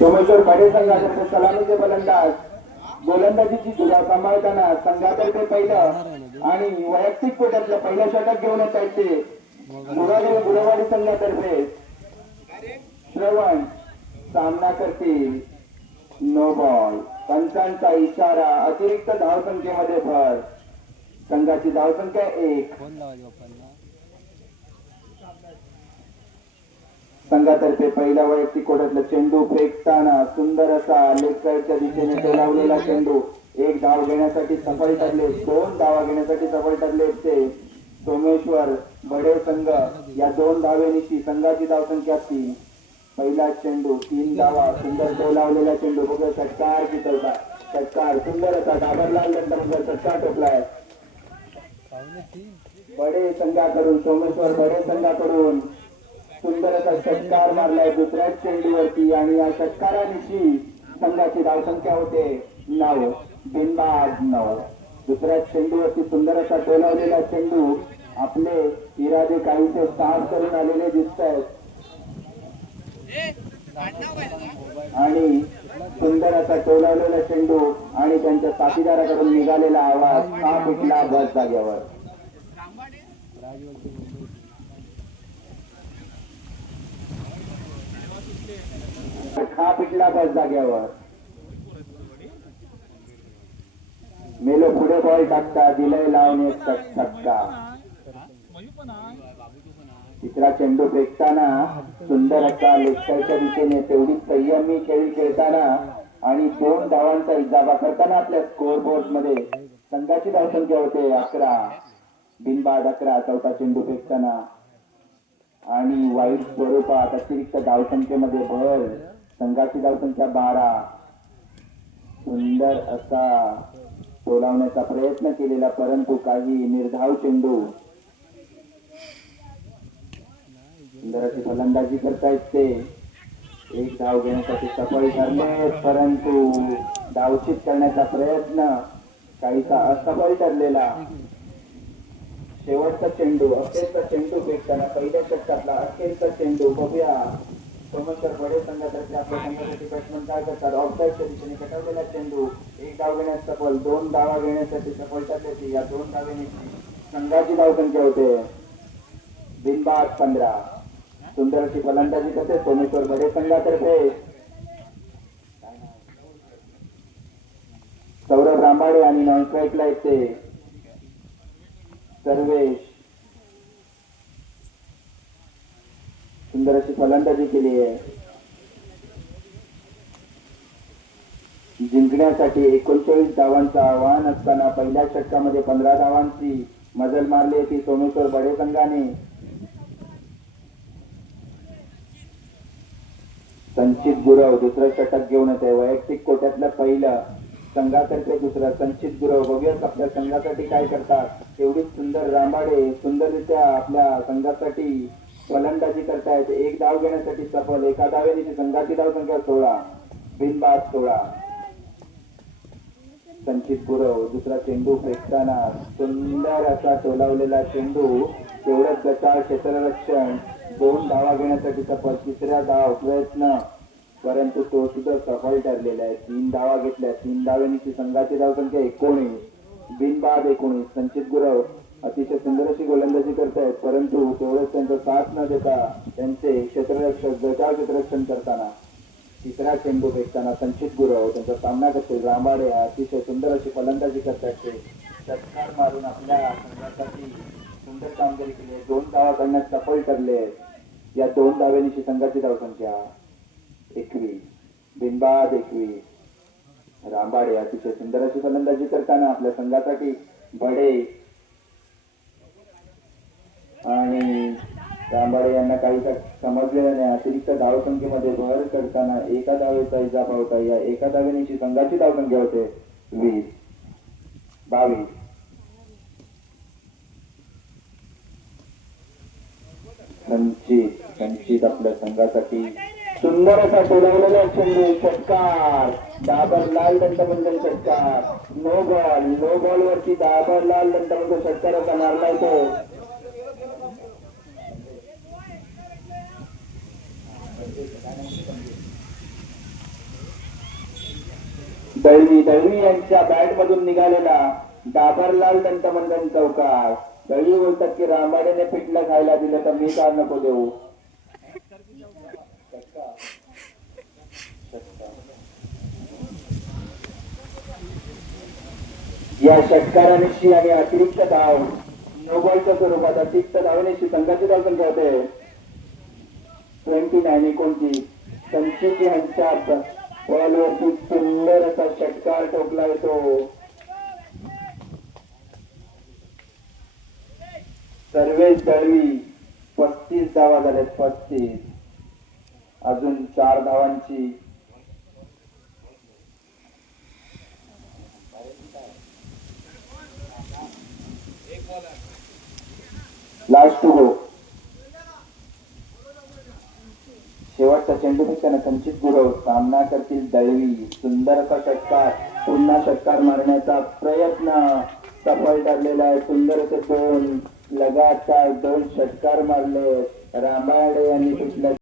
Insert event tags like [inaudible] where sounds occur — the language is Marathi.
सोमेश्वर पाडे संघातर्फे सलामीचे फलंदाज. गोलंदाजीची सुद्धा सांभाळताना संघातर्फे पहिलं आणि वैयक्तिक कोटातलं पहिलं षटक घेऊन येत आहेत ते. मुरादेव गुरवाडी संघातर्फे. श्रवण सामना करतील. No ball. पंचांचा इशारा अतिरिक्त धावसंख्येमध्ये भर. संघाची धावसंख्या एक. संघातर्फे पहिला वैयक्तिक कोट्यातला चेंडू फेकताना सुंदर असा लेफ्टच्या दिशेने टोलावलेला चेंडू. एक धाव घेण्यासाठी सफल ठरले दोन धावा घेण्यासाठी सफल ठरले ते सोमेश्वर बडे संघ. या दोन धावेनिशी संघाची धावसंख्या तीन. पहिला चेंडू तीन धावा सुंदर टोलावलेला चेंडू बघा षटकार चितवता षटकार सुंदर असा डाबरला दंडा षटकार टोपलाय. बडे संघाकडून सोमेश्वर बडे संघाकडून सुंदर असा षटकार मारलाय दुसऱ्याच चेंडूवरती आणि या षटकारानिशी संघाची धावसंख्या होते नऊ बिनबाद नऊ. दुसऱ्याच चेंडूवरती सुंदर असा टोलावलेला चेंडू आपले इरादे काहीसे साफ करून आलेले दिसत आहेत आणि सुंदर असा टोलावलेला चेंडू आणि त्यांच्या साथीदाराकडून निघालेला आवाज हा पिटला बस जाग्यावर हा पिटला बस जाग्यावर. मेलो पुढे बॉल टाकता दिलंय लावणे छक्का. तिसरा चेंडू फेकताना सुंदर असा लेखकाच्या दिशेने तेवढी संयमी खेळ खेळताना आणि दोन धावांचा इजाबा करताना आपल्या स्कोर बोर्डमध्ये संघाची धावसंख्या होते अकरा. बिनबाद अकरा चौथा चेंडू फेकताना आणि वाईट स्वरूपात अतिरिक्त धावसंख्येमध्ये भर संघाची धावसंख्या बारा. सुंदर असा बोलावण्याचा प्रयत्न केलेला परंतु काही निर्धाव चेंडू. सुंदर अशी फलंदाजी करता येते एक धाव घेण्यासाठी सफल ठरले परंतु धावचित करण्याचा प्रयत्न काहीसा असफल ठरलेला. शेवटचा चेंडू अखेरचा चेंडू फेकताना पहिल्या षटकातला अखेरचा चेंडू बघूया. सोमेश्वर बडे संघातर्फे आपल्या संघासाठी बॅट्समन काय करतात? ऑफसाईडच्या दिशेने कटवलेला चेंडू. एक डाव घेण्यास सफल दोन डावा घेण्यासाठी सफल ठरले या दोन धावेने संघाची धावसंख्या होते. बिनबाद पंधरा. सुंदर अशी फलंदाजी करते सोमेश्वर बडे संघातर्फे. सौरभ रांबाडे आणि नॉन स्ट्राईकला येते सर्वेश. सुंदर अशी फलंदाजी केली आहे. जिंकण्यासाठी एकोणचाळीस धावांचं आव्हान असताना पहिल्या षटकामध्ये पंधरा धावांची मजल मारली होती सोमेश्वर बडे संघाने. संचित गुरव दुसरं षटक घेऊन येते वैयक्तिक कोट्यातलं पहिलं. संघातर्फे दुसरा संचित गुरव भव्यच आपल्या संघासाठी काय करतात. एवढी सुंदर रांबाडे सुंदररित्या आपल्या संघासाठी फलंदाजी करतायत. एक धाव घेण्यासाठी सफल एका धावेने संघाची धाव संख्या सोळा. बिनबाद सोळा. संचित गुरव दुसरा चेंडू फेकताना सुंदर असा टोलावलेला चेंडू. तेवढंच गटाळ क्षेत्ररक्षण. दोन धावा घेण्यासाठी सफल तिसऱ्या धाव प्रयत्न. परंतु तो सुद्धा सफल ठरलेला आहे. तीन धावा घेतल्या. तीन धाव्यांची संघाची धावसंख्या एकोणीस. बिनबाद एकोणीस. संचित गुरव अतिशय सुंदर अशी गोलंदाजी करतायत. परंतु तेवढंच त्यांचा साथ न देता त्यांचे क्षेत्ररक्षक गटाळ क्षेत्ररक्षण करताना तिसरा चेंडू फेकताना संचित गुरव त्यांचा सामना करतील रांबाडे अतिशय सुंदर अशी फलंदाजी करतात ते चटकार मारून आपल्या संघासाठी सुंदर कामगिरी केली आहे. दोन धावा करण्यात सफल ठरले आहेत. या दोन धाव्यांची संघाची धावसंख्या एकवीस बिनबाद एकवीस रांबाडे अतिशय सुंदर अशी फलंदाजी करताना आपल्या संघासाठी बडे आणि रांबाडे यांना काही समजलेलं नाही. अतिरिक्त धावसंख्येमध्ये भर करताना एका धावेचा इजाफा होता. या एका धावेची संघाची धावसंख्या होते वीस बावीस. संचित संचित आपल्या संघासाठी. सुंदर असा टोलावलेला चेंडू षटकार दाबर लाल दंडबंधन षटकार नो बॉल नो बॉल वरती दाबर लाल दंडबंधन असा मारला तो दळवी दळवी यांच्या बॅट मधून निघालेला डाबरलाल दंतमंडन चौकार. दळवी बोलतात की रामाडेने पिठलं खायला दिलं तर मी का नको देऊ? [laughs] या षटकारानिशी आणि अतिरिक्त धाव नोबॉलच्या स्वरूपात अतिरिक्त धावण्याशी संघाची धावसंख्या होते ट्वेंटी नाईन एकोणतीस संचित यांच्या बॉलवरती सुंदर असा षटकार टोकला येतो. सर्वेश दळवी पस्तीस धावा झाल्यात पस्तीस. अजून चार धावांची. लास्ट टू गो शेवटचा चेंडू फेकताना संचित गुरव सामना करतील दळवी सुंदर असा षटकार पुन्हा षटकार मारण्याचा प्रयत्न. सफल ठरलेला आहे सुंदर दोन लगातार दोन षटकार मारले रामायण यांनी कुठल्या